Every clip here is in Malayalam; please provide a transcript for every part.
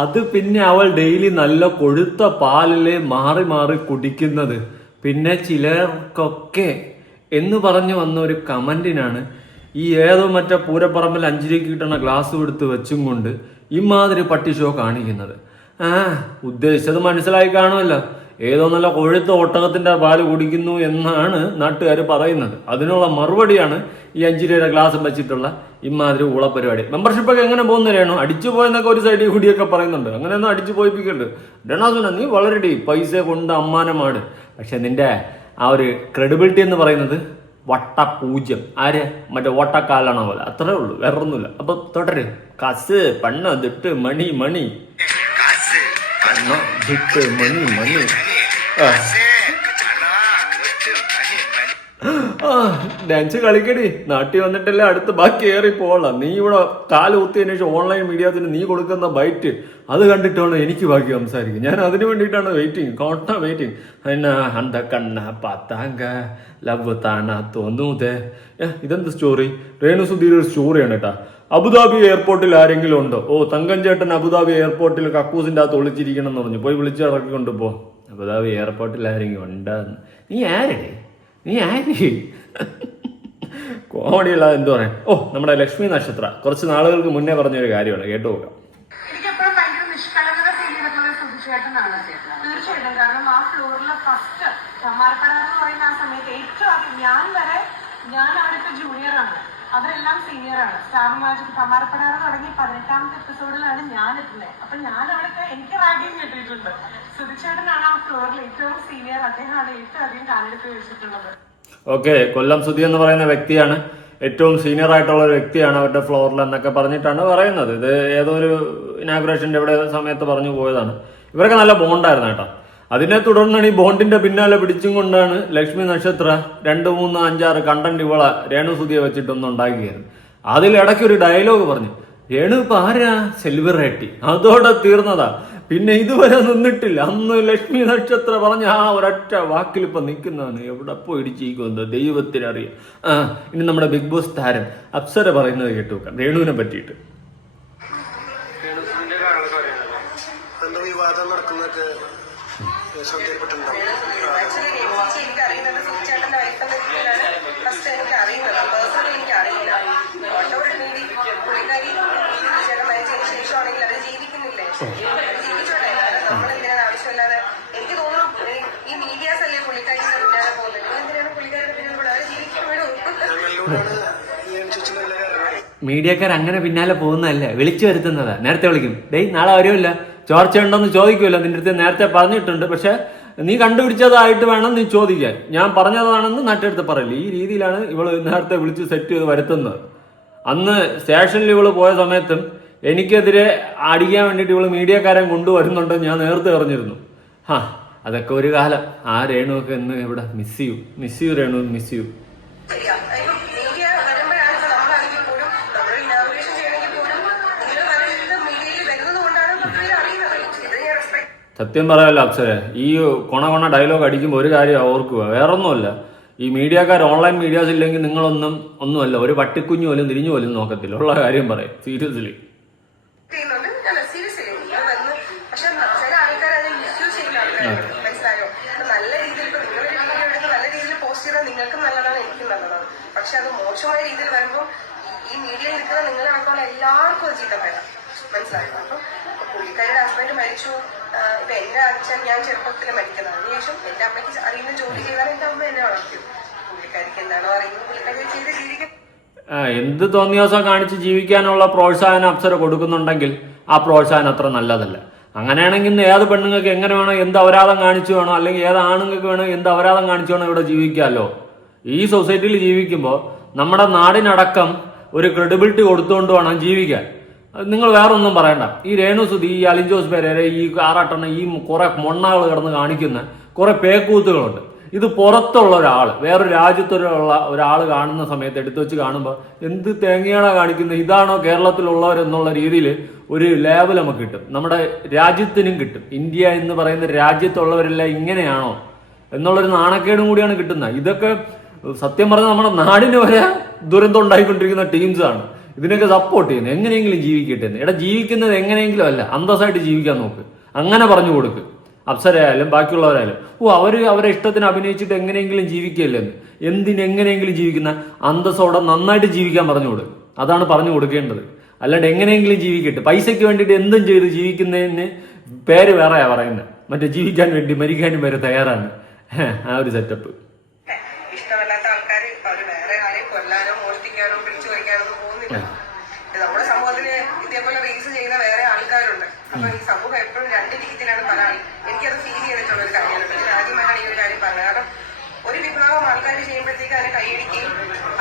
അത് പിന്നെ അവൾ ഡെയിലി നല്ല കൊഴുത്ത പാലിലെ മാറി മാറി കുടിക്കുന്നത്. പിന്നെ ചിലർക്കൊക്കെ എന്ന് പറഞ്ഞു വന്ന ഒരു കമന്റിനാണ് ഈ ഏതോ മറ്റേ പൂരപ്പറമ്പിൽ 5 രൂപയ്ക്ക് കിട്ടുന്ന ഗ്ലാസ് എടുത്ത് വെച്ചും കൊണ്ട് ഇമാതിരി പട്ടി ഷോ കാണിക്കുന്നത്. ഉദ്ദേശിച്ചത് മനസ്സിലായി കാണുമല്ലോ. ഏതോ നല്ല കൊഴുത്ത ഒട്ടകത്തിന്റെ പാല് കുടിക്കുന്നു എന്നാണ് നാട്ടുകാർ പറയുന്നത്. അതിനുള്ള മറുപടിയാണ് ഈ 5 രൂപയുടെ ഗ്ലാസ് വെച്ചിട്ടുള്ള ഇമാതിരി ഊളപ്പരിപാടി. മെമ്പർഷിപ്പൊക്കെ എങ്ങനെ പോകുന്നവരാണോ? അടിച്ചു പോയെന്നൊക്കെ ഒരു സൈഡിൽ കൂടിയൊക്കെ പറയുന്നുണ്ട്. അങ്ങനെയൊന്നും അടിച്ചു പോയിപ്പിക്കരുത്. ഡെണാസുന, നീ വളരെ പൈസ കൊണ്ട് അമ്മാനമാണ്. പക്ഷെ നിന്റെ ആ ഒരു ക്രെഡിബിലിറ്റി എന്ന് പറയുന്നത് വട്ടപൂജ്യം. ആര്? മറ്റേ ഓട്ടക്കാലാണ പോലെ. അത്രേ ഉള്ളൂ, വേറെ ഒന്നുമില്ല. അപ്പൊ തൊട്ടര് കാസ് പണ്ണ ദിട്ട് മണി മണി ദിട്ട് മണി മണി. ഡാൻസ് കളിക്കടി. നാട്ടിൽ വന്നിട്ടല്ലേ അടുത്ത് ബാക്കി ഏറി പോകலாம். നീ ഇവിടെ കാല് കുത്തിയതിനു ശേഷം ഓൺലൈൻ മീഡിയാസിന് നീ കൊടുക്കുന്ന ബൈറ്റ് അത് കണ്ടിട്ടാണ് എനിക്ക് ബാക്കി സംസാരിക്കും. ഞാൻ അതിനു വേണ്ടിയിട്ടാണ് വെയിറ്റിംഗ്, കോട്ട വെയിറ്റിംഗ്. അന്ത കണ്ണ പത്താങ്ക ലവ് താണ തോന്നൂതേ. ഇതെന്ത് സ്റ്റോറി? രേണു സുധീർ ഒരു സ്റ്റോറിയാണ് കേട്ടാ. അബുദാബി എയർപോർട്ടിൽ ആരെങ്കിലും ഉണ്ടോ? തങ്കം ചേട്ടൻ അബുദാബി എയർപോർട്ടിൽ കക്കൂസിന്റെ അകത്ത് ഒളിച്ചിരിക്കണം എന്ന് പറഞ്ഞു. പോയി വിളിച്ച് ഇറക്കിക്കൊണ്ട് പോ. അബുദാബി എയർപോർട്ടിൽ ആരെങ്കിലും ഉണ്ടാന്ന്. നീ ആരേ? കോമഡിയുള്ള എന്തു പറയാം. നമ്മുടെ ലക്ഷ്മി നക്ഷത്ര കുറച്ച് നാളുകൾക്ക് മുന്നേ പറഞ്ഞൊരു കാര്യമാണ്, കേട്ടു നോക്കാം. എനിക്കെപ്പോഴും ഭയങ്കര നിഷ്കളങ്കത ഫീൽ ചെയ്തിട്ടുള്ള സുധിച്ചേട്ടനാണ്. തീർച്ചയായിട്ടും. കാരണം ആ ഫ്ലോറിലെ ഫസ്റ്റ് ചമ്മാരപ്പരാർ എന്ന് പറയുന്ന ആ സമയത്ത് ഏറ്റവും ആദ്യം ഞാൻ അവിടുത്തെ ജൂനിയറാണ്, അവരെല്ലാം സീനിയറാണ്. സ്റ്റാർ മാജിക് ചമ്മാരപ്പരാർ തുടങ്ങി 18ാമത്തെ എപ്പിസോഡിലാണ് ഞാൻ എത്തുന്നത്. അപ്പൊ ഞാൻ അവിടുത്തെ എനിക്ക് റാഗിങ് കിട്ടിയിട്ടുണ്ട്. സുധിച്ചേട്ടനാണ് ആ ഫ്ലോറിൽ ഏറ്റവും സീനിയർ. അദ്ദേഹമാണ് ഏറ്റവും അധികം കാലെടുത്ത് വെച്ചിട്ടുള്ളത്. ഓക്കെ, കൊല്ലം സുധി എന്ന് പറയുന്ന വ്യക്തിയാണ് ഏറ്റവും സീനിയർ ആയിട്ടുള്ള ഒരു വ്യക്തിയാണ് അവരുടെ ഫ്ലോറിൽ എന്നൊക്കെ പറഞ്ഞിട്ടാണ് പറയുന്നത്. ഇത് ഏതോ ഒരു ഇനാഗുറേഷന്റെ ഇവിടെ സമയത്ത് പറഞ്ഞു പോയതാണ്. ഇവരൊക്കെ നല്ല ബോണ്ടായിരുന്നു കേട്ടോ. അതിനെ തുടർന്നാണ് ഈ ബോണ്ടിന്റെ പിന്നാലെ പിടിച്ചും കൊണ്ടാണ് ലക്ഷ്മി നക്ഷത്ര 2, 3, 5, 6 കണ്ടന്റ് ഇവള രേണു സുധിയെ വെച്ചിട്ടൊന്നും ഉണ്ടാക്കിയായിരുന്നു. അതിൽ ഇടയ്ക്ക് ഒരു ഡയലോഗ് പറഞ്ഞു, രേണു ഇപ്പൊ ആരാ? സെലിബ്രിറ്റി. അതോടെ തീർന്നതാ. പിന്നെ ഇതുവരെ നിന്നിട്ടില്ല. അന്ന് ലക്ഷ്മി നക്ഷത്ര പറഞ്ഞ ആ ഒരൊറ്റ വാക്കിൽ ഇപ്പൊ നിൽക്കുന്നതാണ്. എവിടെ പോയിടിച്ചിരിക്കുന്നത് ദൈവത്തിനറിയാം. ഇനി നമ്മുടെ ബിഗ് ബോസ് താരം അപ്സര പറയുന്നത് കേട്ടു നോക്കാം രേണുവിനെ പറ്റിയിട്ട്. എനിക്ക് തോന്നുന്നു ഈ മീഡിയാസ് അല്ലേ പുള്ളിക്കാരിയുടെ പിന്നാലെ പോകുന്നത്. എന്തിനാണ് പുള്ളിക്കാരുടെ പിന്നിൽ കൂടെ അവരെ ജീവിക്കാൻ വിടും. മീഡിയക്കാർ അങ്ങനെ പിന്നാലെ പോകുന്നതല്ല, വിളിച്ചു വരുത്തുന്നതാ. നേരത്തെ വിളിക്കും, നാളെ വരുമല്ല, ചോർച്ച ഉണ്ടോന്ന് ചോദിക്കുമല്ലോ, നിന്റെ അടുത്ത് നേരത്തെ പറഞ്ഞിട്ടുണ്ട്, പക്ഷെ നീ കണ്ടുപിടിച്ചതായിട്ട് വേണം നീ ചോദിക്കാൻ. ഞാൻ പറഞ്ഞതാണെന്ന് നാട്ടിലെടുത്ത് പറയില്ല. ഈ രീതിയിലാണ് ഇവള് നേരത്തെ വിളിച്ച് സെറ്റ് ചെയ്ത് വരുത്തുന്നത്. അന്ന് സ്റ്റേഷനിൽ ഇവള് പോയ സമയത്തും എനിക്കെതിരെ അടിക്കാൻ വേണ്ടിയിട്ട് ഇവള് മീഡിയക്കാരൻ കൊണ്ടുവരുന്നുണ്ടെന്ന് ഞാൻ നേരത്തെ അറിഞ്ഞിരുന്നു. അതൊക്കെ ഒരു കാലം. ആ രേണുവൊക്കെ എന്ന് ഇവിടെ miss you Renu, miss you. സത്യം പറയാമല്ലോ അപ്സര, ഈ കൊണ ഡയലോഗ് അടിക്കുമ്പോൾ ഒരു കാര്യം ഓർക്കുക, വേറൊന്നുമല്ല. ഈ മീഡിയക്കാർ ഓൺലൈൻ മീഡിയാസ് ഇല്ലെങ്കിൽ ഒന്നുമല്ല, ഒരു പട്ടിക്കുഞ്ഞു പോലും തിരിഞ്ഞു പോലും നോക്കത്തില്ല. ഉള്ള കാര്യം പറയാം, സീരിയസ്ലി. നിങ്ങൾക്കും നല്ലതാണ്, എനിക്കും നല്ലതാണ്. പക്ഷെ അത് മോശമായ രീതിയിൽ വരുമ്പോൾ ഈ മീഡിയയിൽ നിൽക്കുന്ന നിങ്ങളെ അടക്കമുള്ള എല്ലാവർക്കും അത് ചീത്തപ്പേരാം. മനസ്സിലായോ? അപ്പൊ പുള്ളിക്കാരുടെ ഹസ്ബൻഡ് മരിച്ചു. ഇപ്പൊ എന്റെ അച്ഛൻ, ഞാൻ ചെറുപ്പത്തിൽ മരിക്കുന്നത്. അതിനുശേഷം എന്റെ അമ്മയ്ക്ക് അറിയുന്ന ജോലി ചെയ്താൽ എന്റെ അമ്മ എന്നെ വളർത്തിയും. പുള്ളിക്കാരിക്ക് എന്താണോ അറിയുന്നത് പുള്ളിക്കാരി ചെയ്ത് ജീവിക്കും. എന്ത് തോന്നിയോസം കാണിച്ച് ജീവിക്കാനുള്ള പ്രോത്സാഹനം അപ്സര കൊടുക്കുന്നുണ്ടെങ്കിൽ ആ പ്രോത്സാഹനം അത്ര നല്ലതല്ല. അങ്ങനെയാണെങ്കിൽ ഏത് പെണ്ണുങ്ങൾക്ക് എങ്ങനെ വേണോ, എന്ത് അപരാധം കാണിച്ചു വേണോ, അല്ലെങ്കിൽ ഏത് ആണുങ്ങൾക്ക് വേണോ എന്ത് അപരാധം കാണിച്ചു വേണോ ഇവിടെ ജീവിക്കാമല്ലോ. ഈ സൊസൈറ്റിയിൽ ജീവിക്കുമ്പോൾ നമ്മുടെ നാടിനടക്കം ഒരു ക്രെഡിബിലിറ്റി കൊടുത്തുകൊണ്ട് വേണം ജീവിക്കാൻ. നിങ്ങൾ വേറെ ഒന്നും പറയണ്ട. ഈ രേണു സുധി, ഈ അലിൻ ജോസ് പെരേര, ഈ ആറാട്ടെണ്ണ, ഈ കുറെ മൊണ്ണകൾ കിടന്ന് കാണിക്കുന്ന കുറെ പേക്കൂത്തുകളുണ്ട്. ഇത് പുറത്തുള്ള ഒരാൾ, വേറൊരു രാജ്യത്തുള്ള ഒരാൾ കാണുന്ന സമയത്ത് എടുത്തു വെച്ച് കാണുമ്പോൾ എന്ത് തേങ്ങയാണോ കാണിക്കുന്നത്, ഇതാണോ കേരളത്തിലുള്ളവരെന്നുള്ള രീതിയിൽ ഒരു ലേബൽ നമുക്ക് കിട്ടും. നമ്മുടെ രാജ്യത്തിനും കിട്ടും. ഇന്ത്യ എന്ന് പറയുന്ന രാജ്യത്തുള്ളവരെല്ലാം ഇങ്ങനെയാണോ എന്നുള്ളൊരു നാണക്കേടും കൂടിയാണ് കിട്ടുന്നത്. ഇതൊക്കെ സത്യം പറഞ്ഞാൽ നമ്മുടെ നാടിന് വരെ ദുരന്തം ഉണ്ടായിക്കൊണ്ടിരിക്കുന്ന ടീംസാണ് ഇതിനൊക്കെ സപ്പോർട്ട് ചെയ്യുന്നത്. എങ്ങനെയെങ്കിലും ജീവിക്കട്ടെ എന്ന്. എടാ, ജീവിക്കുന്നത് എങ്ങനെയെങ്കിലും അല്ല, അന്തസ്സായിട്ട് ജീവിക്കാൻ നോക്ക്. അങ്ങനെ പറഞ്ഞു കൊടുക്ക്. അപ്സരയായാലും ബാക്കിയുള്ളവരായാലും അവരെ ഇഷ്ടത്തിന് അഭിനയിച്ചിട്ട് എങ്ങനെയെങ്കിലും ജീവിക്കുകയല്ലെന്ന്. എന്തിനെങ്ങനെയെങ്കിലും ജീവിക്കുന്ന അന്തസ്സോടെ നന്നായിട്ട് ജീവിക്കാൻ പറഞ്ഞു കൊടുക്കും. അതാണ് പറഞ്ഞു കൊടുക്കേണ്ടത്. അല്ലാണ്ട് എങ്ങനെയെങ്കിലും ജീവിക്കട്ടെ, പൈസയ്ക്ക് വേണ്ടിയിട്ട് എന്തും ചെയ്ത് ജീവിക്കുന്നതിന് പേര് വേറെയാ പറയുന്നത്. മറ്റേ ജീവിക്കാൻ വേണ്ടി മരിക്കാനും വരെ തയ്യാറാണ് ആ ഒരു സെറ്റപ്പ്. ഇഷ്ടമല്ലാത്ത ആൾക്കാർ അവര് വേറെ ആരെയും കൊല്ലാനോ മോഷ്ടിക്കാനോ പിടിച്ചു വയ്ക്കാനോ പോകുന്നില്ല. നമ്മുടെ സമൂഹത്തില് ഇതേപോലെ റീൽസ് ചെയ്യുന്ന വേറെ ആൾക്കാരുണ്ട്. അപ്പൊ ഈ സമൂഹം എപ്പോഴും രണ്ട് രീതിയിലാണ് പറയാൻ. എനിക്കത് ഫീൽ ചെയ്തിട്ടുള്ള ഒരു കാര്യമാണ്. പിന്നെ ആദ്യമായിട്ടാണ് ഈ ഒരു കാര്യം പറഞ്ഞത്. കാരണം ഒരു വിഭാഗം ആൾക്കാർ ചെയ്യുമ്പോഴത്തേക്ക് അതിനെ കൈയടിക്കുകയും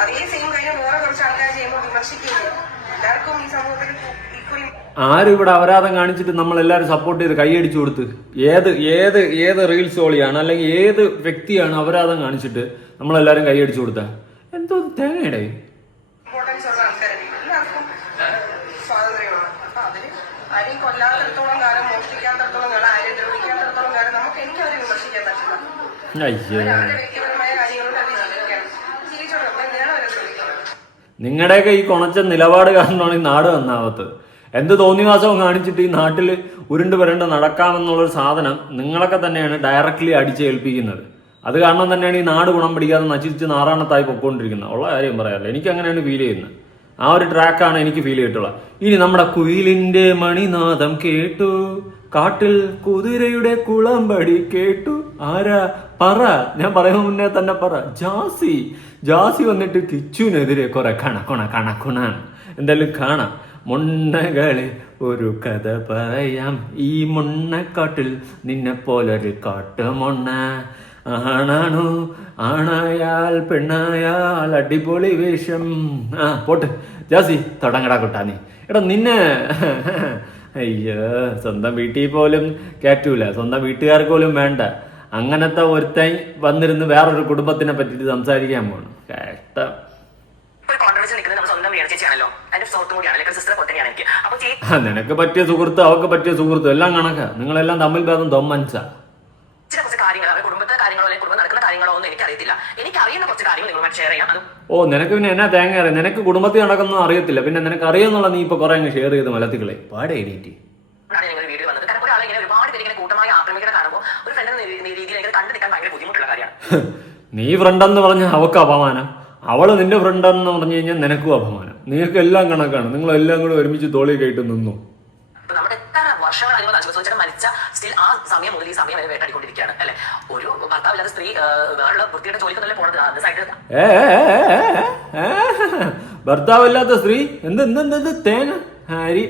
അതേ സെയിം കാര്യം വേറെ കുറച്ച് ആൾക്കാർ ചെയ്യുമ്പോൾ വിമർശിക്കുകയും ചെയ്യും. എല്ലാവർക്കും ഈ സമൂഹത്തിൽ ഈക്വലി ആരും ഇവിടെ അപരാധം കാണിച്ചിട്ട് നമ്മൾ എല്ലാവരും സപ്പോർട്ട് ചെയ്ത് കൈയടിച്ചു കൊടുത്ത് ഏത് റീൽസ് ഓളിയാണ് അല്ലെങ്കിൽ ഏത് വ്യക്തിയാണ് അപരാധം കാണിച്ചിട്ട് നമ്മളെല്ലാരും കൈയടിച്ചു കൊടുത്ത എന്തോ തേങ്ങയുടെ ഇമ്പോർട്ടൻസ് ഉള്ള ആൾക്കാരാണ്. എല്ലാവർക്കും സ്വാതന്ത്ര്യമാണ്. അപ്പൊ അതിന് ആരെയും കൊല്ലാത്തിടത്തോളം കാലം, മോഷ്ടിക്കാത്തിടത്തോളം കാലം, ആരെയും ദ്രോഹിക്കാത്തിടത്തോളം കാലം നമുക്ക് എനിക്ക് അവരെ വിമർശിക്കാൻ പറ്റില്ല. അവരുടെ വ്യക്തിപരമായ കാര്യങ്ങളോട് അവർ ജീവിച്ചോട്ടെ. അപ്പൊ എന്തിനാണ് അവരെ ശ്രമിക്കുന്നത്? നിങ്ങളുടെയൊക്കെ ഈ കൊണച്ച നിലപാട് കാരണമാണ് ഈ നാട് നന്നാവത്തത്. എന്ത് തോന്നിവാസവും കാണിച്ചിട്ട് ഈ നാട്ടിൽ ഉരുണ്ട് വരണ്ട് നടക്കാമെന്നുള്ളൊരു സാധനം നിങ്ങളൊക്കെ തന്നെയാണ് ഡയറക്റ്റ്ലി അടിച്ചേൽപ്പിക്കുന്നത്. അത് കാരണം തന്നെയാണ് ഈ നാട് ഗുണം പിടിക്കാതെ നശിച്ച് നാറാണത്തായി പൊക്കോണ്ടിരിക്കുന്നത്. ഉള്ള കാര്യം പറയാറില്ല, എനിക്ക് അങ്ങനെയാണ് ഫീൽ ചെയ്യുന്നത്. ആ ഒരു ട്രാക്കാണ് എനിക്ക് ഫീൽ ചെയ്തിട്ടുള്ളത്. ഇനി നമ്മുടെ കുയിലിന്റെ മണിനാദം കേട്ടു, കാട്ടിൽ കുതിരയുടെ കുളമ്പടി കേട്ടു. ആരാ പറ, ഞാൻ പറയുന്ന മുന്നേ തന്നെ പറ. ജാസി വന്നിട്ട് കിച്ചുവിനെതിരെ കുറെ കണക്കുണാണ്. എന്തായാലും കാണാം. മുണ്ണകളെ ഒരു കഥ പറയാം, ഈ മുണ്ണക്കാട്ടിൽ നിന്നെ പോലൊരു കാട്ടുമുണ്ണ. ആണാണു ആണായാൽ പെണ്ണായാൽ അടിപൊളി വേഷം. പോട്ട് ജാസി, തുടങ്ങടാ കുട്ടാ നീ. എടാ നിന്നെ അയ്യോ, സ്വന്തം വീട്ടിൽ പോലും കയറ്റൂല, സ്വന്തം വീട്ടുകാർക്ക് പോലും വേണ്ട. അങ്ങനത്തെ ഒരുത്തൻ വന്നിരുന്ന് വേറൊരു കുടുംബത്തിനെ പറ്റിട്ട് സംസാരിക്കാൻ പോകണം. കഷ്ടം. നിനക്ക് പറ്റിയ സുഹൃത്ത്, അവർക്ക് പറ്റിയ സുഹൃത്ത് എല്ലാം കണക്കാ. നിങ്ങളെല്ലാം തമ്മിൽ ഭേദം തൊമ്മൻസാ. നിനക്ക് പിന്നെ എന്നാ തേങ്ങ അറിയാം? നിനക്ക് കുടുംബത്തിൽ നടക്കുന്നൊന്നും അറിയത്തില്ല, പിന്നെ നിനക്ക് അറിയാന്നുള്ള നീ ഇപ്പൊ കുറെ അങ്ങ് ഷെയർ ചെയ്ത് മലത്തികളെ പാടെ എണീറ്റ്. നീ ഫ്രണ്ടെന്ന് പറഞ്ഞ അവക്ക് അപമാനം, അവള് നിന്റെ ഫ്രണ്ടെന്ന് പറഞ്ഞു കഴിഞ്ഞാൽ നിനക്കും അപമാനം. നിങ്ങൾക്ക് എല്ലാം കണക്കാണ്. നിങ്ങളെല്ലാം കൂടെ ഒരുമിച്ച് തോളി കയറ്റി നിന്നു. മരിച്ച സ്റ്റിൽ ആ സമയം മുതൽ ഈ സമയം വരെ വേട്ടടിക്കൊണ്ടിരിക്കുകയാണ് അല്ലെ. ഒരു ഭർത്താവില്ലാത്ത സ്ത്രീ വൃത്തിയുടെ ജോലിക്കൊന്നല്ലേ പോണത്. ഭർത്താവില്ലാത്ത സ്ത്രീ എന്ത് തേങ്ങ ഹരി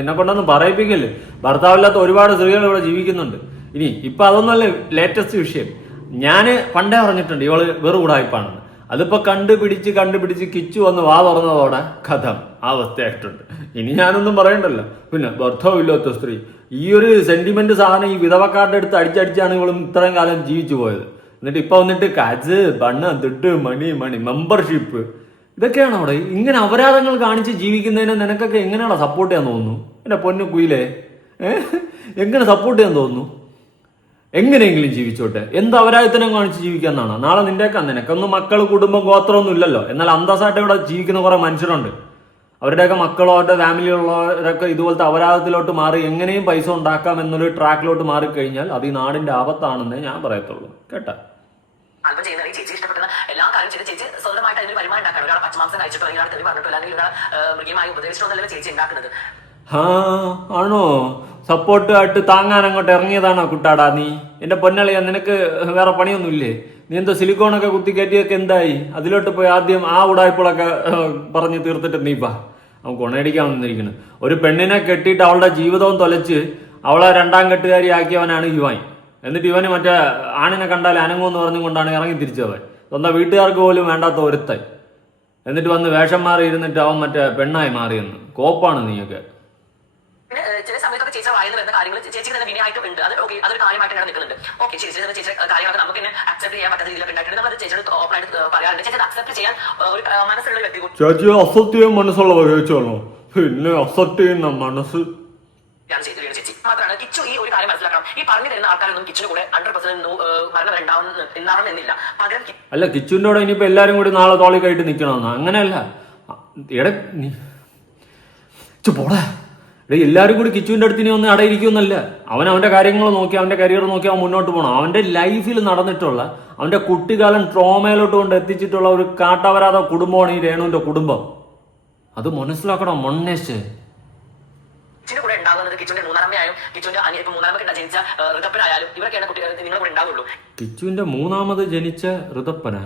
എന്നെ കൊണ്ടൊന്നും പറയിപ്പിക്കല്ലേ. ഭർത്താവില്ലാത്ത ഒരുപാട് സ്ത്രീകൾ ഇവിടെ ജീവിക്കുന്നുണ്ട്. ഇനി ഇപ്പൊ അതൊന്നല്ല ലേറ്റസ്റ്റ് വിഷയം. ഞാന് പണ്ടേ പറഞ്ഞിട്ടുണ്ട് ഇവള് വെറു കൂടായ്പാണെന്ന്. അതിപ്പോ കണ്ടുപിടിച്ച് കിച്ചു വന്ന് വാ തുറന്നതോടെ കഥം അവസ്ഥയായിട്ടുണ്ട്. ഇനി ഞാനൊന്നും പറയണ്ടല്ലോ. പിന്നെ ഭർത്താവില്ലാത്ത സ്ത്രീ, ഈ ഒരു സെന്റിമെന്റ് സാധനം ഈ വിധവക്കാരുടെ അടുത്ത് അടിച്ചടിച്ചാണ് ഇവളും ഇത്രയും കാലം ജീവിച്ചു പോയത്. എന്നിട്ട് ഇപ്പൊ വന്നിട്ട് കാജ് ബണ്ണ ദുഡ് മണി മെമ്പർഷിപ്പ് ഇതൊക്കെയാണ് അവിടെ. ഇങ്ങനെ അപരാധങ്ങൾ കാണിച്ച് ജീവിക്കുന്നതിന് നിനക്കൊക്കെ എങ്ങനെയാണ് സപ്പോർട്ട് ചെയ്യാൻ തോന്നുന്നു? എന്റെ പൊന്നു കുയിലേ, എങ്ങനെ സപ്പോർട്ട് ചെയ്യാൻ തോന്നുന്നു? എങ്ങനെയെങ്കിലും ജീവിച്ചോട്ടെ. എന്ത് അപരാധത്തിനും കാണിച്ച് ജീവിക്കാന്നാണ്? നാളെ നിനക്കൊന്നും മക്കൾ, കുടുംബം, ഗോത്രമൊന്നും ഇല്ലല്ലോ. എന്നാൽ അന്തസ്സായിട്ട് ഇവിടെ ജീവിക്കുന്ന കുറെ മനുഷ്യരുണ്ട്. അവരുടെയൊക്കെ മക്കളോ അവരുടെ ഫാമിലിയുള്ളവരൊക്കെ ഇതുപോലത്തെ അപരാധത്തിലോട്ട് മാറി എങ്ങനെയും പൈസ ഉണ്ടാക്കാം എന്നൊരു ട്രാക്കിലോട്ട് മാറിക്കഴിഞ്ഞാൽ അത് ഈ നാടിന്റെ ആപത്താണെന്നേ ഞാൻ പറയത്തുള്ളൂ. കേട്ടാ? ചേച്ചി ഇഷ്ടപ്പെടുന്ന എല്ലാ കാര്യം ചെയ്ത് ചേച്ചി സ്വന്തമായിട്ട് അതിന് വരുമാനം ഉണ്ടാക്കണം. ഒരാൾ പച്ചമാംസം കഴിച്ചിട്ടോ അല്ലെങ്കിൽ തെറി പറഞ്ഞിട്ടോ അല്ലെങ്കിൽ ഒരാൾ മൃഗീയമായി ഉപദേശിച്ചിട്ടോ എന്നല്ല ചേച്ചി ഉണ്ടാക്കുന്നത്. ആണോ? സപ്പോർട്ട് ആയിട്ട് താങ്ങാൻ അങ്ങോട്ട് ഇറങ്ങിയതാണോ കുട്ടാടാ നീ? എന്റെ പൊന്നളിയാ, നിനക്ക് വേറെ പണിയൊന്നും ഇല്ലേ? നീ എന്തോ സിലിക്കോണൊക്കെ കുത്തിക്കയറ്റിയൊക്കെ എന്തായി? അതിലോട്ട് പോയി ആദ്യം ആ ഉടായ്പളൊക്കെ പറഞ്ഞു തീർത്തിട്ട് നീപ്പാ അവൻ കൊണയടിക്കാൻ വന്നിരിക്കുന്നു. ഒരു പെണ്ണിനെ കെട്ടിയിട്ട് അവളുടെ ജീവിതവും തൊലച്ച് അവളെ രണ്ടാം കെട്ടുകാരി ആക്കിയവനാണ് ഇവൻ. എന്നിട്ട് ഇവന് മറ്റേ ആണിനെ കണ്ടാൽ അനങ്ങുമെന്ന് പറഞ്ഞുകൊണ്ടാണ് ഇറങ്ങി തിരിച്ചവൻ. സ്വന്തം വീട്ടുകാർക്ക് പോലും വേണ്ടാത്ത ഒരുത്തൻ. എന്നിട്ട് വന്ന് വേഷം മാറി ഇരുന്നിട്ട് അവൻ മറ്റേ പെണ്ണായി മാറിയെന്ന്. കോപ്പാണ് നീയൊക്കെ. ചില സമയത്തൊക്കെ ചേച്ചി വായിന്ന് വരുന്ന കാര്യങ്ങൾ ചേച്ചിക്ക് തന്നെ വിനയായിട്ട് ഉണ്ട്. അത് ഓക്കെ, അതൊരു കാര്യമായിട്ട് ഞാൻ നിൽക്കുന്നുണ്ട്. ഓക്കെ, ചേച്ചി കാര്യങ്ങളൊക്കെ നമുക്ക് തന്നെ അക്സെപ്റ്റ് ചെയ്യാൻ പറ്റുന്ന രീതിയിലൊക്കെ ഉണ്ടായിട്ടുണ്ട്. നമ്മൾ ചേച്ചിയോട് ഓപ്പണായിട്ട് പറയാറുണ്ട്. ചേച്ചി അക്സെപ്റ്റ് ചെയ്യാൻ ഒരു മനസ്സുള്ള വ്യക്തി. ചേച്ചി അസത്യം മനസ്സുള്ള ചേച്ചിയാണോ? പിന്നെ അസത്യം മനസ്സ് ചേച്ചി ചേച്ചി മാത്രമാണ്. കിച്ചു ഈ ഒരു കാര്യം മനസ്സിലാക്കണം. ഈ പറഞ്ഞു തരുന്ന ആൾക്കാരൊന്നും കിച്ചുവിന് കൂടെ 100% മരണം ഉണ്ടാവണം എന്നില്ല. പകരം അല്ല, കിച്ചുവിൻ്റെ കൂടെ ഇനിയിപ്പോൾ എല്ലാവരും കൂടി നാളെ തോളി കയറ്റി നിൽക്കണമെന്ന് അങ്ങനെയല്ല. എടാ നീ പോടാ. എടേ എല്ലാവരും കൂടി കിച്ചുവിൻ്റെ അടുത്ത് ഇനി ഒന്ന് അടയിരിക്കുമെന്നല്ല. അവൻ്റെ കാര്യങ്ങൾ നോക്കി അവൻ്റെ കരിയർ നോക്കി അവൻ മുന്നോട്ട് പോകണം. അവൻ്റെ ലൈഫിൽ നടന്നിട്ടുള്ള അവൻ്റെ കുട്ടിക്കാലം ട്രോമയിലോട്ട് കൊണ്ട് എത്തിച്ചിട്ടുള്ള ഒരു കാട്ടവരാത കുടുംബമാണ് ഈ രേണുവിൻ്റെ കുടുംബം. അത് മനസ്സിലാക്കണം മൊണ്ണേശ്. കിച്ചുവിന്റെ കൂടെ ഉണ്ടാകുന്നത് കിച്ചുവിന്റെ മൂന്നാമയായും കിച്ചുവിന്റെ ഇപ്പൊ മൂന്നാമൊക്കെ ജനിച്ച ഋതപ്പനായാലും ഇവരൊക്കെയാണ് കുട്ടികൾ നിങ്ങളുടെ കൂടെ ഉണ്ടാവുള്ളൂ. കിച്ചുവിൻ്റെ മൂന്നാമത് ജനിച്ച ഋതപ്പന?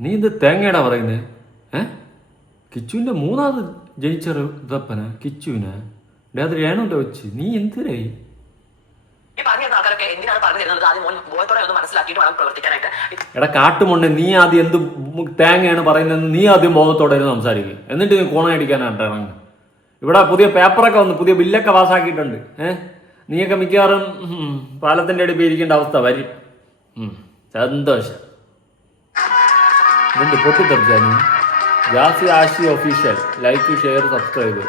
നീ ഇത് തേങ്ങയുടെ പറയുന്നത്? കിച്ചുവിൻ്റെ മൂന്നാമത് ജനിച്ച ഋതപ്പന കിച്ചുവിന്? അത് രേണുവിൻ്റെ വെച്ച് നീ എന്തിനായി ഈ പറഞ്ഞു തരുന്ന ആൾക്കാരൊക്കെ എന്തിനാണ് പറഞ്ഞു തരുന്നത്? ആദ്യം ബോധത്തോടെ ഒന്ന് മനസ്സിലാക്കിയിട്ട് വേണം പ്രവർത്തിക്കാനായിട്ട്. എടാ കാട്ടുമൊണ്ണെ, നീ ആദ്യം എന്ത് തേങ്ങയാണ് പറയുന്നതെന്ന് നീ ആദ്യം ബോധത്തോടെ സംസാരിക്കുക. എന്നിട്ട് നീ കോണയടിക്കാനായിട്ട് ഇറങ്ങും. ഇവിടെ പുതിയ പേപ്പറൊക്കെ വന്ന് പുതിയ ബില്ലൊക്കെ പാസ്സാക്കിയിട്ടുണ്ട്. നീയൊക്കെ മിക്കവാറും പാലത്തിന്റെ അടി ഇരിക്കേണ്ട അവസ്ഥ വരും. സന്തോഷം. ഇതുണ്ട് പൊട്ടിത്തെറിച്ചാ നീ. Jasi Ashi official. Like, share, subscribe.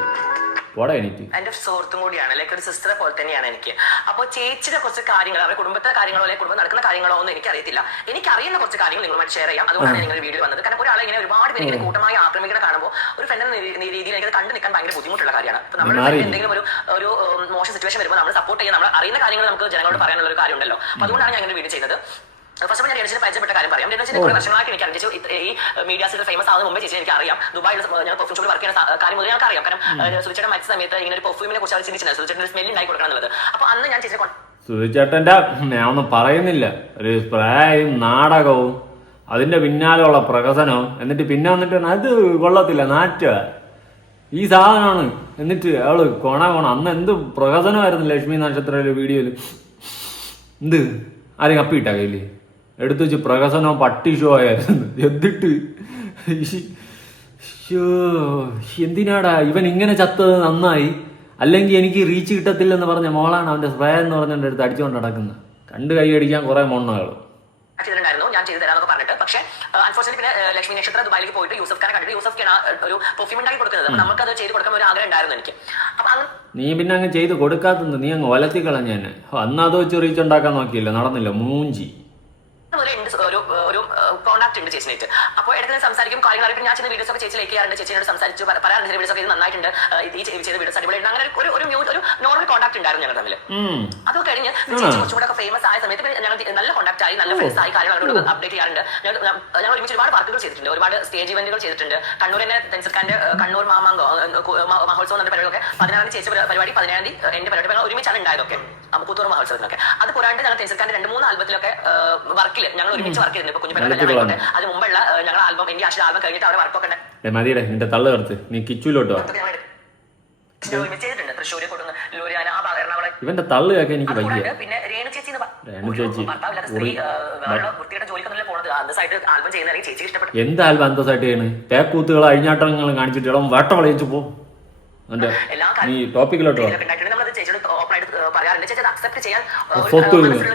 പോടാ എനിക്ക്. എന്റെ സുഹൃത്തും കൂടിയാണ്, ലൈക്ക് ഒരു സിസ്റ്ററെ പോലെ തന്നെയാണ് എനിക്ക്. അപ്പോൾ ചേച്ചിയുടെ കുറച്ച് കാര്യങ്ങൾ, അവരുടെ കുടുംബത്തിലെ കാര്യങ്ങളോ അല്ലെങ്കിൽ കുടുംബം നടക്കുന്ന കാര്യങ്ങളോ ഒന്നും എനിക്കറിയത്തില്ല. എനിക്ക് അറിയുന്ന കുറച്ച് കാര്യങ്ങൾ നിങ്ങളുമായിട്ട് ഷെയർ ചെയ്യാം. അതുകൊണ്ടാണ് നിങ്ങൾ വീഡിയോ വന്നത്. കാരണം ഒരാളെ ഇങ്ങനെ ഒരുപാട് പേര് ഇങ്ങനെ കൂട്ടമായി ആക്രമിക്കുന്ന കാണുമ്പോൾ ഒരു ഫ്രണ്ട് എന്ന രീതിയിൽ എനിക്ക് കണ്ടു നിൽക്കാൻ ഭയങ്കര ബുദ്ധിമുട്ടുള്ള കാര്യമാണ്. അപ്പൊ നമ്മൾ എന്തെങ്കിലും ഒരു മോശം സിറ്റുവേഷൻ വരുമ്പോൾ നമ്മൾ സപ്പോർട്ട് ചെയ്യാൻ, നമ്മൾ അറിയുന്ന കാര്യങ്ങൾ നമുക്ക് ജനങ്ങളോട് പറയാനുള്ള ഒരു കാര്യം ഉണ്ടല്ലോ. അപ്പൊ അതുകൊണ്ടാണ് ഞാൻ ഇങ്ങനെ വീഡിയോ ചെയ്തത്. ഫസ്റ്റ് ഓഫ് ഞാൻ രേണുവിനെ പരിചയപ്പെട്ട കാര്യം പറയാം. രേണുവിനെ കുറെ വർഷങ്ങളായിട്ട് എനിക്ക് അറിയാം. ഈ മീഡിയാസിൽ ഫേമസ് ആവുന്ന മുമ്പേ ചേച്ചി എനിക്ക് അറിയാം. ദുബായിൽ ഞാൻ പെർഫ്യൂം ഷോപ്പിൽ വർക്ക് ചെയ്യുന്ന കാര്യം മുതൽ ഞങ്ങൾക്ക് അറിയാം. കാരണം സുധിച്ചേട്ടൻ മരിച്ച സമയത്ത് ഇങ്ങനെ ഒരു പെർഫ്യൂമിനെ കുറിച്ച് അവർ ചിന്തിച്ചിട്ടുണ്ട്. സുധിച്ചേട്ടൻ സ്മെല്ല് ഉണ്ടായി കൊടുക്കണം എന്നുള്ളത്. അപ്പൊ അന്ന് ഞാൻ ചേച്ചിയെ സുധിച്ചേട്ടന്റെ ഞാൻ ഒന്നും പറയുന്നില്ല, ഒരു സ്പ്രേയും നാടകവും അതിന്റെ പിന്നാലെയുള്ള പ്രകസനവും, എന്നിട്ട് പിന്നെ വന്നിട്ട് അത് കൊള്ളത്തില്ല നാറ്റ ഈ സാധനമാണ്. എന്നിട്ട് അവള് കൊണ അന്ന് എന്ത് പ്രകസനമായിരുന്നു ലക്ഷ്മി നക്ഷത്രയിലെ വീഡിയോയില്. എന്ത് ആരെയും അപ്പിയിട്ടാ കയ്യില് എടുത്തു വെച്ച് പ്രകസനവും പട്ടി ഷോ ആയിരുന്നു. എന്നിട്ട് എന്തിനാടാ ഇവൻ ഇങ്ങനെ ചത്തത് നന്നായി, അല്ലെങ്കിൽ എനിക്ക് റീച്ച് കിട്ടത്തില്ലെന്ന് പറഞ്ഞ മോളാണ് അവന്റെ സ്പ്രേ എന്ന് പറഞ്ഞ എൻ്റെ അടുത്ത് അടിച്ചുകൊണ്ട് നടക്കുന്നത്. കണ്ട് കൈ അടിക്കാൻ കുറെ മൊണ്ണകൾ ചെയ്തിട്ടുണ്ടായിരുന്നു. ഞാൻ ചെയ്ത് തരാമെന്നൊക്കെ പറഞ്ഞിട്ട്. പക്ഷേ അൺഫോർച്യുനേറ്റ്ലി പിന്നെ ലക്ഷ്മി നക്ഷത്ര ദുബായിലേക്ക് പോയിട്ട് യൂസഫ് ഖാനെ കണ്ടിട്ട് യൂസഫ് ഖാൻ ഒരു പെർഫ്യൂം ഉണ്ടാക്കി കൊടുക്കുന്നത്. അപ്പൊ നമുക്കത് ചെയ്ത് കൊടുക്കാൻ ഒരു ആഗ്രഹം ഉണ്ടായിരുന്നു എനിക്ക്. അപ്പൊ നീ പിന്നെ അങ്ങ് ചെയ്ത് കൊടുക്കാത്തത് നീ അങ്ങ് വലത്തി കളഞ്ഞ തന്നെ. അന്ന് അത് വെച്ച് റീച്ച് ഉണ്ടാക്കാൻ നോക്കിയില്ല, നടന്നില്ല. മൂഞ്ചി ഒരു കോൺടാക്ട് ഉണ്ട് ചേച്ചിനായിട്ട്. അപ്പോൾ ഇടയ്ക്ക് സംസാരിക്കും കാര്യങ്ങൾ അറിയാം. ഞാൻ ചെയ്യുന്ന വീഡിയോസ് ഒക്കെ ചേച്ചി ലൈക്ക് ചെയ്യാറുണ്ട്, ചേച്ചിയോട് സംസാരിച്ചു പറയാറുണ്ട്. വീഡിയോസ് ഒക്കെ ഇത് നന്നായിട്ടുണ്ട്, ഈ ചെയ്ത വീഡിയോസ് അടിപൊളിയുണ്ട്. അങ്ങനെ ഒരു നോർമൽ കോൺടാക്ട് ഉണ്ടായിരുന്നു ഞങ്ങൾ തമ്മിൽ. അതൊക്കെ കഴിഞ്ഞ് ചേച്ചി കുറച്ചുകൂടെ ഫേമസ് ആയ സമയത്ത് ഞങ്ങൾ നല്ല കോൺടാക്ട് ആയി, നല്ല ഫ്രണ്ട്സ് ആയി, കാര്യങ്ങളോട് അപ്ഡേറ്റ് ചെയ്യാറുണ്ട്. ഞങ്ങൾ ഒരുമിച്ച് ഒരുപാട് വർക്കുകൾ ചെയ്തിട്ടുണ്ട്, ഒരുപാട് സ്റ്റേജ് ഇവന്റുകൾ ചെയ്തിട്ടുണ്ട്. കണ്ണൂരിനെ തെൻസിർഖാന്റെ കണ്ണൂർ മാമാങ്കോ മഹോത്സവം എന്ന പരിപാടികളൊക്കെ 16 ചേച്ചി പരിപാടി, 17 എന്റെ പരിപാടി ഒരുമിച്ചാണ് ഉണ്ടായതൊക്കെ പുത്തൂർ മഹോത്സവത്തിനൊക്കെ. അത് കൂടാണ്ട് ഞങ്ങൾ തെൻസിർഖാന്റെ 2-3 ആൽബത്തിലൊക്കെ വർക്കിൽ ഞങ്ങൾ ഒരുമിച്ച് വർക്ക് ചെയ്തിട്ടുണ്ട്. കുഞ്ഞു പരിപാടി അത് മുമ്പുള്ള ഞങ്ങളുടെ ആൽബം എന്റെ ആശയ ആൽബം കഴിഞ്ഞിട്ട് അവിടെ വർക്കൊക്കെ ഉണ്ട്. മതിയുടെ നിന്റെ തള്ളു കറുത്ത് നീ കിച്ചുലോട്ടോ ചെയ്തിട്ടുണ്ട്. തൃശ്ശൂര് കൊടുക്കുന്ന ലൂരിയാന ആ എറണാകുളം. ഇവന്റെ തള്ളു കേൾക്കാൻ എനിക്ക് വയ്യ. പിന്നെ രേണു ചേച്ചി ഭർത്താവില്ലാത്ത ചേച്ചി വൃത്തിയുടെ ജോലിക്കൊന്നും പോണത് അന്തസ്സായിട്ട് ആൽബം ചെയ്യുന്ന ചേച്ചിക്ക് ഇഷ്ടപ്പെട്ടു. എന്ത് ആൽബം അന്തസ്സായിട്ട് ചെയ്യണ്? തേക്കൂത്തുകൾ അഴിഞ്ഞാട്ടങ്ങൾ കാണിച്ചിട്ട് ഇടം വേട്ട വളയിച്ചു പോ. നീ ടോപ്പിക്കിലോട്ടോ പറയാറുണ്ട്. ചേച്ചി അത് അക്സെപ്റ്റ് ചെയ്യാൻ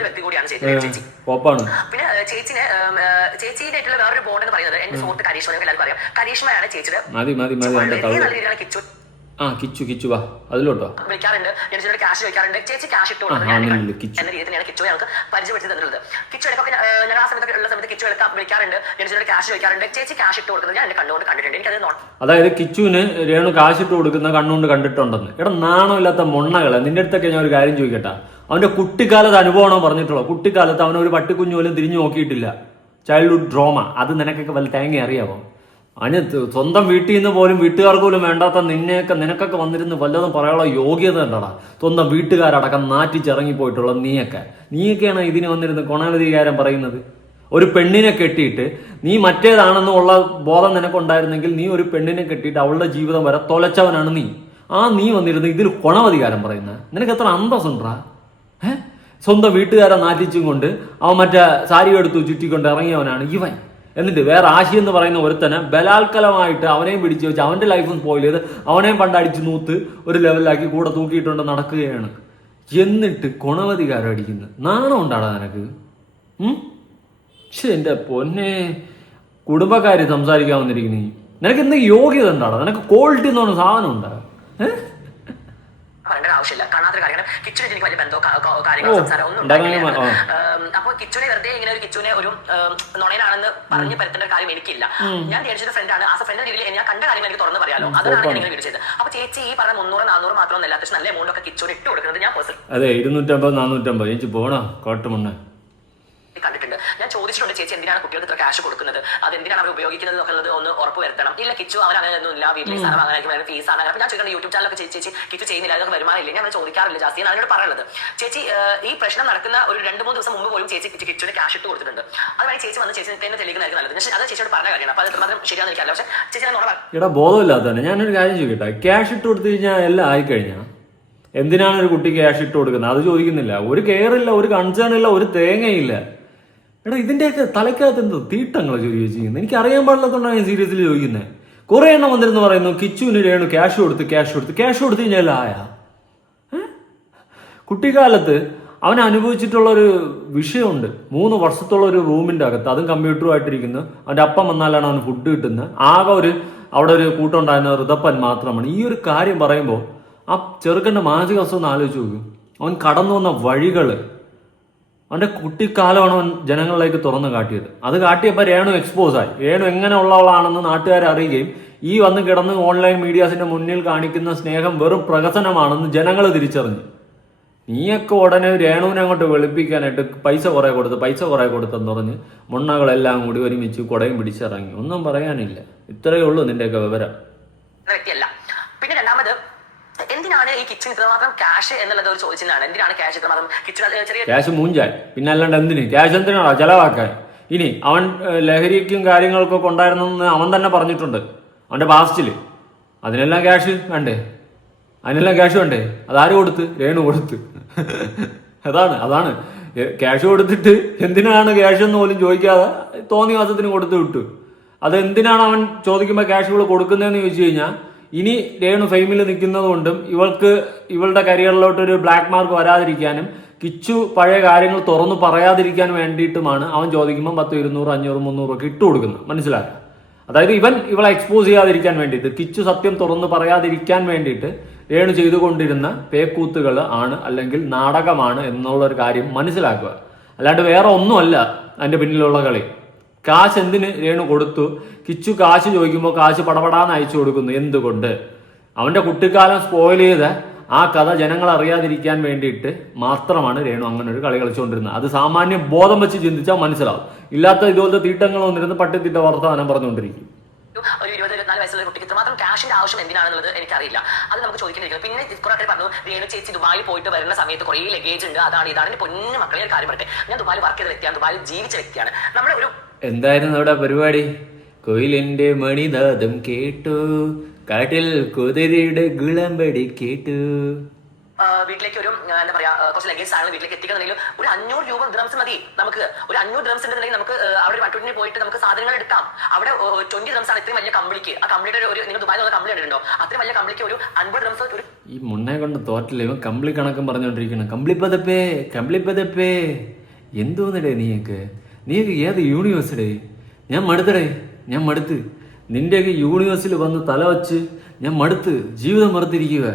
വ്യക്തി കൂടിയാണ് ചേച്ചി. പിന്നെ ചേച്ചിയുടെ ആയിട്ടുള്ള വേറൊരു ബോണ്ട് എന്ന് പറയുന്നത് എന്റെ സുഹൃത്ത് കരീഷ്മ, എല്ലാവരും പറയാം കരീഷ്മയാണ് ചേച്ചിയുടെ നല്ല രീതിയിലാണ് കിച്ചു കിച്ചു വാ അതിലോട്ടോ വിളിക്കാറുണ്ട്. ചേച്ചിയോട് ക്യാഷ് വയ്ക്കാറുണ്ട്. ചേച്ചി ക്യാഷ് ഇട്ട് കൊടുക്കുന്നത് എന്ന രീതിയിൽ തന്നെയാണ് കിച്ചു ഞങ്ങൾക്ക് പരിചയപ്പെടുത്തി തന്നിട്ടുള്ളത്. കിച്ചു ഇടയ്ക്കൊക്കെ ഞങ്ങൾ ആ സമയത്തൊക്കെ ഉള്ള സമയത്ത് കിച്ചു എടുക്കാൻ വിളിക്കാറുണ്ട്, ചേച്ചിയോട് ക്യാഷ് വയ്ക്കാറുണ്ട്. ചേച്ചി ക്യാഷ് ഇട്ട് കൊടുക്കുന്നത് ഞാൻ എന്റെ കണ്ണുകൊണ്ട് കണ്ടിട്ടുണ്ട്. എനിക്കത് അതായത് കിച്ചുവിന് രേണു കാശിട്ട് കൊടുക്കുന്ന കണ്ണുകൊണ്ട് കണ്ടിട്ടുണ്ടെന്ന്. എടാ നാണമില്ലാത്ത മൊണ്ണകളെ, നിന്റെ അടുത്തൊക്കെ ഞാൻ ഒരു കാര്യം ചോദിക്കട്ടെ. അവന്റെ കുട്ടിക്കാലത്ത് അനുഭവമാണോ പറഞ്ഞിട്ടുള്ളൂ? കുട്ടിക്കാലത്ത് അവനൊരു പട്ടിക്കുഞ്ഞു പോലും തിരിഞ്ഞു നോക്കിയിട്ടില്ല. ചൈൽഡ്ഹുഡ് ഡ്രോമ അത് നിനക്കൊക്കെ വല്ല തേങ്ങ അറിയാമോ? അതിന് സ്വന്തം വീട്ടിൽ നിന്ന് പോലും വീട്ടുകാർക്ക് പോലും വേണ്ടാത്ത നിനക്കൊക്കെ വന്നിരുന്ന് വല്ലതും പറയാനുള്ള യോഗ്യത ഉണ്ടടാ. സ്വന്തം വീട്ടുകാരടക്കം നാറ്റിച്ചിറങ്ങിപ്പോയിട്ടുള്ള നീയൊക്കെയാണ് ഇതിന് വന്നിരുന്ന് കൊണാവധികാരം പറയുന്നത്. ഒരു പെണ്ണിനെ കെട്ടിയിട്ട് നീ മറ്റേതാണെന്നുള്ള ബോധം നിനക്കുണ്ടായിരുന്നെങ്കിൽ നീ ഒരു പെണ്ണിനെ കെട്ടിയിട്ട് അവളുടെ ജീവിതം വരെ തൊലച്ചവനാണ് നീ. നീ വന്നിരുന്ന് ഇതിൽ കൊണവധികാരം പറയുന്നത് നിനക്ക് എത്ര അന്തസ്സുണ്ടാ? സ്വന്തം വീട്ടുകാരെ നാറ്റിച്ചും കൊണ്ട് അവൻ മറ്റേ സാരി എടുത്തു ചുറ്റിക്കൊണ്ട് ഇറങ്ങിയവനാണ് ഇവൻ. എന്നിട്ട് വേറെ ആശി എന്ന് പറയുന്ന ഒരുത്തനെ ബലാത്കലമായിട്ട് അവനെയും പിടിച്ചു വെച്ച് അവന്റെ ലൈഫും സ്പോയിൽ ചെയ്ത് അവനെയും പണ്ടടിച്ച് നൂത്ത് ഒരു ലെവലിലാക്കി കൂടെ തൂക്കിയിട്ടുണ്ട് നടക്കുകയാണ്. എന്നിട്ട് ഗുണവധികാരം അടിക്കുന്നത് നാണം ഉണ്ടാടാ നിനക്ക്? എന്റെ പൊന്നെ, കുടുംബക്കാര് സംസാരിക്കാൻ വന്നിരിക്കുന്നേ. നിനക്ക് എന്തെങ്കിലും യോഗ്യത ഉണ്ടാടാ? നിനക്ക് ക്വാളിറ്റി എന്ന് പറഞ്ഞ സാധനം ഉണ്ടാ? ആവശ്യമില്ല. കിച്ചുനെ എനിക്ക് വലിയ ബന്ധമോ കാര്യങ്ങളോ സംസാരം ഒന്നും ഉണ്ടായില്ല. അപ്പോൾ കിച്ചുനെ വെറുതെ ഇങ്ങനെ ഒരു കിച്ചുനെ ഒരു നുണയനാണെന്ന് പറഞ്ഞ് പരത്തേണ്ട ഒരു കാര്യം എനിക്കില്ല. ഞാൻ ചേച്ചിയുടെ ഫ്രണ്ടാണ്. ആ ഫ്രണ്ട് രീതിയിൽ ഞാൻ കണ്ട കാര്യം എനിക്ക് തുറന്ന് പറയാലോ. അതാണ് ഞാൻ ഇങ്ങനെ വിളിച്ചത്. അപ്പൊ ചേച്ചി ഈ പറഞ്ഞ 300-400 മാത്രമല്ല, അത്യാവശ്യം നല്ല എമൗണ്ട് ഒക്കെ കിച്ചുനെ ഇട്ട് കൊടുക്കുന്നത് ഞാൻ പേഴ്സൺ അതെ 250-450 എനിക്ക് പോണോ കോട്ടമുണ്ണ കണ്ടിട്ടുണ്ട്. ഞാൻ ചോദിച്ചിട്ടുണ്ട് ചേച്ചി എന്തിനാണ് കുട്ടികൾക്ക് ഇത്ര ക്യാഷ് കൊടുക്കുന്നത്, അത് എന്തിനാണ് അവർ ഉപയോഗിക്കുന്നത് എന്നുള്ളത് ഒന്ന് ഉറപ്പ് വരുത്തണം. ഇല്ല കിച്ചു അവൻ അങ്ങനെയൊന്നും ഇല്ല, വീട്ടിൽ സാധനം അങ്ങനെ ഫീസാണ്. അപ്പൊ ഞാൻ ചോദിക്കുന്നത് യൂട്യൂബ് ചാനലൊക്കെ ചേച്ചി കിച്ചു ചെയ്യുന്നില്ല, അതൊക്കെ വരുമാനമില്ല. ഞാൻ ചോദിക്കാറില്ല ജാസ്തി എന്നോട് പറയുന്നത്. ചേച്ചി ഈ പ്രശ്നം നടക്കുന്ന ഒരു 2-3 ദിവസം മുമ്പ് പോലും ചേച്ചി കിച്ചുവിന് ക്യാഷ് ഇട്ട് കൊടുത്തിട്ടുണ്ട്. അതുവഴി ചേച്ചി വന്ന് ചേച്ചി തന്നെ തെളിയിക്കുന്നതായിരിക്കും നല്ലത്. അത് ചേച്ചിയോട് പറഞ്ഞ കാര്യമാണ്. അപ്പൊ അത് മാത്രം ശരിയാണെന്ന് എനിക്കല്ല. പക്ഷേ ചേച്ചി ഇവിടെ ബോധമില്ലാത്തതന്നെ. ഞാനൊരു കാര്യം ചോദിക്കട്ടെ, ക്യാഷ് ഇട്ട് കൊടുത്തു കഴിഞ്ഞാൽ എല്ലാം ആയിക്കഴിഞ്ഞാൽ എന്തിനാണ് ഒരു കുട്ടി ക്യാഷ് ഇട്ട് കൊടുക്കുന്നത്? അത് ചോദിക്കുന്നില്ല. ഒരു കെയർ ഇല്ല, ഒരു കൺസേൺ ഇല്ല, ഒരു തേങ്ങയില്ല. എടാ ഇതിന്റെയൊക്കെ തലക്കകത്ത് എന്തോ തീട്ടങ്ങളോ ചോദിക്കുന്നത്? എനിക്ക് അറിയാൻ പാടില്ലാത്തതുകൊണ്ടാണ് ഞാൻ സീരിയസ്ലി ചോദിക്കുന്നത്. കുറെ എണ്ണം വന്നിരുന്ന് പറയുന്നു കിച്ചുവിന് രേണു ക്യാഷ് കൊടുത്ത് കഴിഞ്ഞാൽ ആയാ. കുട്ടിക്കാലത്ത് അവൻ അനുഭവിച്ചിട്ടുള്ള ഒരു വിഷയമുണ്ട്. 3 വർഷത്തോളം ഒരു റൂമിന്റെ അകത്ത്, അതും കമ്പ്യൂട്ടറുമായിട്ടിരിക്കുന്നു. അവന്റെ അപ്പം വന്നാലാണ് അവന് ഫുഡ് കിട്ടുന്നത്. ആകെ അവിടെ ഒരു കൂട്ടുണ്ടായിരുന്ന ഋതപ്പൻ മാത്രമാണ്. ഈ ഒരു കാര്യം പറയുമ്പോൾ ആ ചെറുക്കൻ്റെ മാനസികാവസ്ഥ ഒന്ന് ആലോചിച്ച് നോക്കും. അവൻ കടന്നു വന്ന വഴികള്, അവന്റെ കുട്ടിക്കാലമാണ് അവൻ ജനങ്ങളിലേക്ക് തുറന്നു കാട്ടിയത്. അത് കാട്ടിയപ്പോൾ രേണു എക്സ്പോസ് ആയി. രേണു എങ്ങനെ ഉള്ളവളാണെന്ന് നാട്ടുകാരെ അറിയുകയും ഈ വന്ന് കിടന്ന് ഓൺലൈൻ മീഡിയാസിന്റെ മുന്നിൽ കാണിക്കുന്ന സ്നേഹം വെറും പ്രഹസനമാണെന്ന് ജനങ്ങൾ തിരിച്ചറിഞ്ഞു. നീയൊക്കെ ഉടനെ രേണുവിനെ അങ്ങോട്ട് വെളുപ്പിക്കാനായിട്ട് പൈസ കുറെ കൊടുത്തെന്ന് പറഞ്ഞ് മുണ്ണകളെല്ലാം കൂടി ഒരുമിച്ച് കുടയും പിടിച്ചിറങ്ങി. ഒന്നും പറയാനില്ല. ഇത്രയേ ഉള്ളൂ നിന്റെയൊക്കെ വിവരം. വ്യക്തിയല്ല. പിന്നെ രണ്ടാമത് എന്തിനാണ് ഈ കിച്ചൺ ഇത്രമാത്രം ക്യാഷ് എന്നുള്ളത് ഒരു ചോദിച്ചതാണ്. എന്തിനാണ് ക്യാഷ് ഇത്രമാത്രം കിച്ചൺ ചെറിയ ക്യാഷ് മൂഞ്ചാൻ? പിന്നെ അല്ലാണ്ട് എന്തിന് ക്യാഷ്? എന്തിനാണോ ചെലവാക്കാൻ? ഇനി അവൻ ലഹരിക്കും കാര്യങ്ങൾക്കൊക്കെ ഉണ്ടായിരുന്നെന്ന് അവൻ തന്നെ പറഞ്ഞിട്ടുണ്ട് അവന്റെ പാസ്റ്റില്. അതിനെല്ലാം ക്യാഷ് വേണ്ടേ? അതാര് കൊടുത്ത്? രേണു കൊടുത്ത്. അതാണ് ക്യാഷ് കൊടുത്തിട്ട് എന്തിനാണ് ക്യാഷ് എന്ന് പോലും ചോദിക്കാതെ തോന്നിയ മാസത്തിന് കൊടുത്തു വിട്ടു. അതെന്തിനാണ് അവൻ ചോദിക്കുമ്പോൾ ക്യാഷുകൾ കൊടുക്കുന്നതെന്ന് ചോദിച്ചു കഴിഞ്ഞാൽ, ഇനി രേണു ഫെയിമിൽ നിൽക്കുന്നത് കൊണ്ടും ഇവളുടെ കരിയറിലോട്ടൊരു ബ്ലാക്ക് മാർക്ക് വരാതിരിക്കാനും കിച്ചു പഴയ കാര്യങ്ങൾ തുറന്നു പറയാതിരിക്കാൻ വേണ്ടിയിട്ടുമാണ് അവൻ ചോദിക്കുമ്പോൾ 10, 200, 500, 300 ഒക്കെ ഇട്ട് കൊടുക്കുന്നത്. മനസ്സിലാക്കുക? അതായത് ഇവളെ എക്സ്പോസ് ചെയ്യാതിരിക്കാൻ വേണ്ടിയിട്ട്, കിച്ചു സത്യം തുറന്നു പറയാതിരിക്കാൻ വേണ്ടിയിട്ട് രേണു ചെയ്തുകൊണ്ടിരുന്ന പേക്കൂത്തുകൾ ആണ്, അല്ലെങ്കിൽ നാടകമാണ് എന്നുള്ളൊരു കാര്യം മനസ്സിലാക്കുക. അല്ലാണ്ട് വേറെ ഒന്നുമല്ല അതിന്റെ പിന്നിലുള്ള കളി. കാശ് എന്തിന് രേണു കൊടുത്തു? കിച്ചു കാശ് ചോദിക്കുമ്പോൾ കാശ് പടപടാന്ന് അയച്ചു കൊടുക്കുന്നു. എന്തുകൊണ്ട്? അവന്റെ കുട്ടിക്കാലം സ്പോയിൽ ചെയ്ത ആ കഥ ജനങ്ങൾ അറിയാതിരിക്കാൻ വേണ്ടിയിട്ട് മാത്രമാണ് രേണു അങ്ങനെ ഒരു കളി കളിച്ചുകൊണ്ടിരുന്നത്. അത് സാമാന്യ ബോധം വെച്ച് ചിന്തിച്ചാൽ മനസ്സിലാവും. ഇല്ലാത്ത ഇതുപോലത്തെ തീട്ടങ്ങൾ വന്നിരുന്ന് പട്ടിത്തിട്ട വർത്തമാനം പറഞ്ഞുകൊണ്ടിരിക്കും. ഒരു 20-24 വയസ്സുള്ള കുട്ടിക്ക് ഇത്രമാത്രം ക്യാഷിന്റെ ആവശ്യം എന്തിനാണെന്നുള്ളത് എനിക്കറിയില്ല. അത് നമുക്ക് ചോദിക്കേണ്ടിരിക്കുന്നത്. പിന്നെ കുറെ ആൾക്കാർ പറഞ്ഞു രേണു ചേച്ചി ദുബായിൽ പോയിട്ട് വരുന്ന സമയത്ത് കുറേ ലഗേജ് ഉണ്ട്, അതാണ് ഇതാണ്. പൊന്നു മക്കളെ ഒരു കാര്യം പറയട്ടെ, ഞാൻ ദുബായിൽ വർക്ക് ചെയ്ത വ്യക്തിയാണ്, ദുബായിൽ ജീവിച്ച വ്യക്തിയാണ്. നമ്മുടെ ഒരു എന്തായിരുന്നു അവിടെ പരിപാടി? കൊയിലിന്റെ മണിനാദം കേട്ടു, കാട്ടിൽ കുതിരയുടെ ഗുളമ്പടി കേട്ടു. വീട്ടിലേക്ക് ഒരു എന്താ പറയാ കുറച്ച് ലഗേജ് സാധനങ്ങൾ വീട്ടിലേക്ക് എത്തിക്കുന്നുണ്ടെങ്കിൽ ഒരു 500 രൂപ ഡ്രംസ് മതി. നമുക്ക് ഒരു 500 ഡ്രംസ് ഉണ്ടെന്നുണ്ടെങ്കിൽ നമുക്ക് അവിടെ ഒരു വട്ടൂരിന് പോയിട്ട് നമുക്ക് സാധനങ്ങൾ എടുക്കാം. അവിടെ 20 ഡ്രംസ് ആണ് ഇത്രയും വലിയ കമ്പിളിക്ക്. ആ കമ്പിളിയുടെ ഒരു നിങ്ങൾ ദുബായിൽ കമ്പിളി ഉണ്ടോ? അത്രയും വലിയ കമ്പിളിക്ക് ഒരു 50 ഡ്രംസ്. ഒരു ഈ മുന്നേ കൊണ്ട് തോറ്റില്ല ഇവൻ കമ്പിളി കണക്കും പറഞ്ഞോണ്ടിരിക്കണം. കമ്പിളിപ്പതപ്പേ എന്തോന്നിടേ നീയൊക്കെ ഏത് യൂണിവേഴ്സിറ്റി? ഞാൻ മടുത്ത് നിന്റെയൊക്കെ യൂണിവേഴ്സിൽ വന്ന് തല വച്ച് ഞാൻ മടുത്ത് ജീവിതം മറുത്തിരിക്കുക.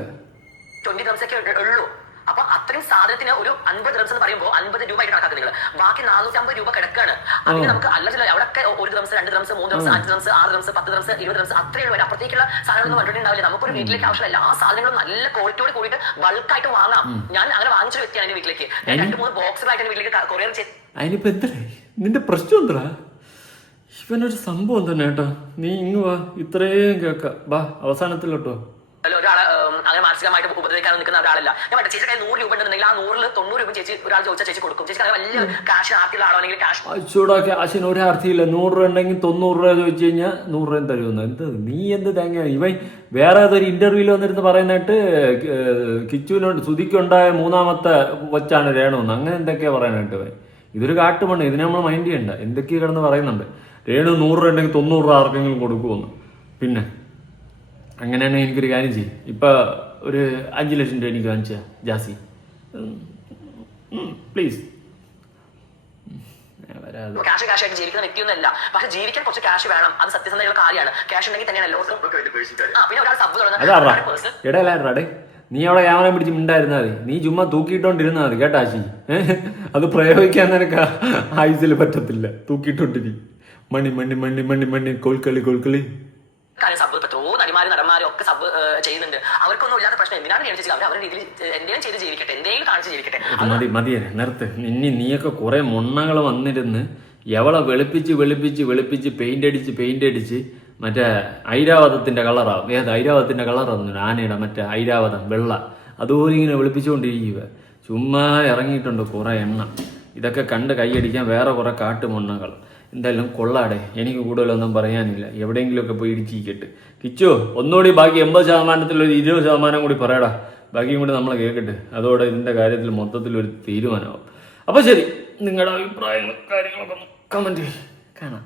20 ഡ്രംസ് ഒക്കെ ഉള്ളൂ. അപ്പൊ അത്രയും സാധനത്തിന് ഒരു 50 ഡ്രംസ് എന്ന് പറയുമ്പോൾ 50 രൂപ ആയിട്ട് കണക്കാക്കുക നിങ്ങൾ. ബാക്കി 450 രൂപ കിടക്കാണ്. അതിന് നമുക്ക് അല്ലല്ലോ അവിടെ 1 drums, 2 drums, 3 drums, 5 drums, 6 drums, 10 drums, 20 drums അത്രയേ ഉള്ളൂ. അപ്പുറത്തേക്കുള്ള സാധനങ്ങളൊന്നും കണ്ടിട്ടുണ്ടാവില്ല. നമുക്കൊരു വീട്ടിലേക്ക് ആവശ്യമുള്ള എല്ലാ സാധനങ്ങളും നല്ല ക്വാളിറ്റിയോട് കൂടിയിട്ട് ബൾക്കായിട്ട് വാങ്ങാം. ഞാൻ അങ്ങനെ വാങ്ങിച്ചൊരു വ്യക്തിയാണ് എന്റെ വീട്ടിലേക്ക്. 2-3 ബോക്സുകളായിട്ട് എന്റെ വീട്ടിലേക്ക് കൊറിയർ ചെയ്ത്. അതിനിപ്പോ എന്തേ നിന്റെ പ്രശ്നം എന്താ? ഇവനൊരു സംഭവം തന്നെ കേട്ടോ. നീ ഇങ്ങ് വാ, ഇത്രയും കേൾക്കാം. വാ അവസാനത്തിലോട്ടോ. ഒരാളെ അങ്ങനെ മാനസികമായിട്ട് ഉപദ്രവിക്കാൻ നിൽക്കുന്ന ഒരാളല്ല. ഞാൻ പറഞ്ഞ ചേച്ചിയുടെ 100 രൂപ ഉണ്ടെന്നുണ്ടെങ്കിൽ ആ 100-ൽ 90 രൂപ ചേച്ചി ഒരാൾ ചോദിച്ചാൽ ചേച്ചി കൊടുക്കും. ചേച്ചി വലിയ ക്യാഷ് ആർത്തിയുള്ള ആളോ അല്ലെങ്കിൽ ക്യാഷ് അച്ചൂടാ ക്യാഷിന് ഒരു അർത്ഥമില്ല. 100 രൂപ ഉണ്ടെങ്കിൽ 90 രൂപ ചോദിച്ചു കഴിഞ്ഞാൽ 100 രൂപ തരുമെന്ന്. നീ എന്ത് തേങ്ങ? ഇവൻ വേറെ ഏതൊരു ഇന്റർവ്യൂവിൽ വന്നിരുന്ന് പറയുന്നിട്ട് കിച്ചുവിനോട് സുധിക്കുണ്ടായ 3ാമത്തെ കൊച്ചാണ് രേണു എന്ന്, അങ്ങനെ എന്തൊക്കെയാ പറയാനായിട്ട്. ഇതൊരു കാട്ടുമണ്ണ്, ഇതിനെ നമ്മൾ മൈൻഡ് ചെയ്യണ്ട. എന്തൊക്കെയാ കിടന്ന് പറയുന്നുണ്ട്. രേണു 100 രൂപ ഉണ്ടെങ്കിൽ 90 രൂപ ആർക്കെങ്കിലും കൊടുക്കുമെന്ന്. പിന്നെ അങ്ങനെയാണെങ്കിൽ എനിക്കൊരു കാര്യം ചെയ്യും. ഇപ്പൊ ഒരു 5 ലക്ഷം രൂപ എനിക്ക് വാങ്ങിച്ച ജാസി പ്ലീസ്. ക്യാഷ് ആയിട്ട് ജീവിക്കുന്ന വ്യക്തിയൊന്നുമല്ല. പക്ഷെ ജീവിക്കാൻ കുറച്ച് ക്യാഷ് വേണം. അത് സത്യസന്ധതയുള്ള കാര്യമാണ്. ക്യാഷ് ഉണ്ടെങ്കിൽ തന്നെയാണ് പിന്നെ ഒരാൾ സബ് ഇടയിലാടാ നീ അവിടെ ക്യാമറ പിടിച്ച് മിണ്ടായിരുന്നാൽ മതി. നീ ചുമ്മാ തൂക്കിയിട്ടോണ്ടിരുന്നാൽ മതി കേട്ടാ ആശി. അത് പ്രയോഗിക്കാൻ നിനക്ക് ആയുസിൽ പറ്റത്തില്ല. തൂക്കിയിട്ടോണ്ടിരി. മണി മണി മണി മണി മണി കോൽക്കളി കോൽക്കളി. കാര്യം സബ് ഇപ്പൊ എത്രയോ നടിമാരും നടന്മാരും ഒക്കെ സബ് ചെയ്യുന്നുണ്ട്. അവർക്കൊന്നും ഇല്ലാത്ത പ്രശ്നം എന്തിനാണ് ഞാൻ ചേച്ചി അവരുടെ രീതിയിൽ എന്തെങ്കിലും ചെയ്ത് ജീവിക്കട്ടെ, എന്തെങ്കിലും കാണിച്ച് ജീവിക്കട്ടെ. മതി മതിയേ നിർത്ത്. നീയൊക്കെ കുറെ മൊണ്ണകൾ വന്നിരുന്ന് എവളെ വെളുപ്പിച്ച് പെയിന്റ് അടിച്ച് മറ്റേ ഐരാവതത്തിന്റെ കളറാവും. ഏത് ഐരാവതത്തിന്റെ കളറാവുന്നു? ആനയുടെ മറ്റേ ഐരാവതം വെള്ള. അതുപോലെ ഇങ്ങനെ വെളുപ്പിച്ചുകൊണ്ടിരിക്കുക. ചുമ്മാ ഇറങ്ങിയിട്ടുണ്ട് കുറെ എണ്ണം. ഇതൊക്കെ കണ്ട് കൈയടിക്കാൻ വേറെ കുറെ കാട്ടുമൊണ്ണകൾ. എന്തായാലും കൊള്ളാടെ. എനിക്ക് കൂടുതലൊന്നും പറയാനില്ല. എവിടെയെങ്കിലുമൊക്കെ പോയി ഇടിച്ചിരിക്കട്ടെ. കിച്ചോ ഒന്നുകൂടി ബാക്കി 80% ഒരു 20% കൂടി പറയടാ. ബാക്കിയും കൂടി നമ്മൾ കേൾക്കട്ടെ. അതോടെ ഇതിന്റെ കാര്യത്തിൽ മൊത്തത്തിലൊരു തീരുമാനമാവും. അപ്പൊ ശരി, നിങ്ങളുടെ അഭിപ്രായങ്ങളും കാര്യങ്ങളൊക്കെ കമന്റ് കാണാം.